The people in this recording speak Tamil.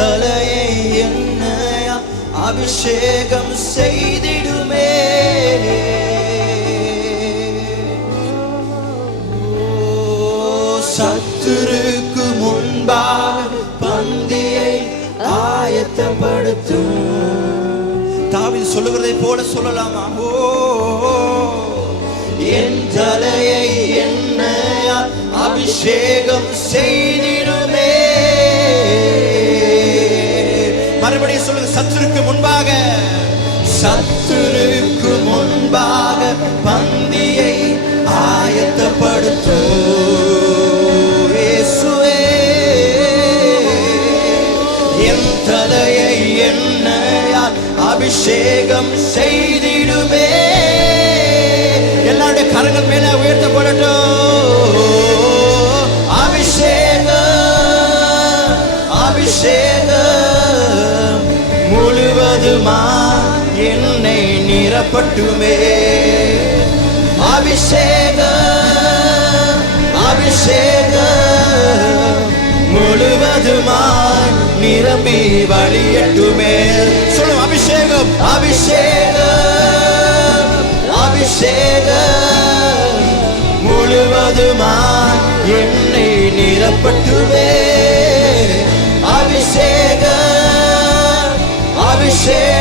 தலையை எண்ணெயா அபிஷேகம் செய்திடுமே. சத்துருக்கு முன்பாக பந்தியை ஆயத்தப்படுத்தும். தாவீது சொல்லுகிறதை போல சொல்லலாமா? ஓ என் தலையை எண்ணெயா அபிஷேகம் செய்திடுமே. மறுபடியும் சொல்லுங்க, சத்துருக்கு முன்பாக, சத்துருக்கு முன்பாக பந்தியை ஆயத்தப்படுத்தும். இயேசுவே என் தலையை எண்ணெயால் அபிஷேகம் செய்திடுமே. எல்லாருடைய கரங்கள் மேல உயர்த்தப்படட்டும். அபிஷேகம் அபிஷேகம் முழுவதுமா என்னை நிரப்பட்டுமே. அபிஷேகம் அபிஷேகம் முழுவதுமாய் நிரம்பி வழியட்டுமே. சொல்லும் அபிஷேகம் அபிஷேகம் அபிஷேகம் முழுவதுமாய் என்னை நிரப்பட்டுமே. அபிஷேகம் அபிஷேகம்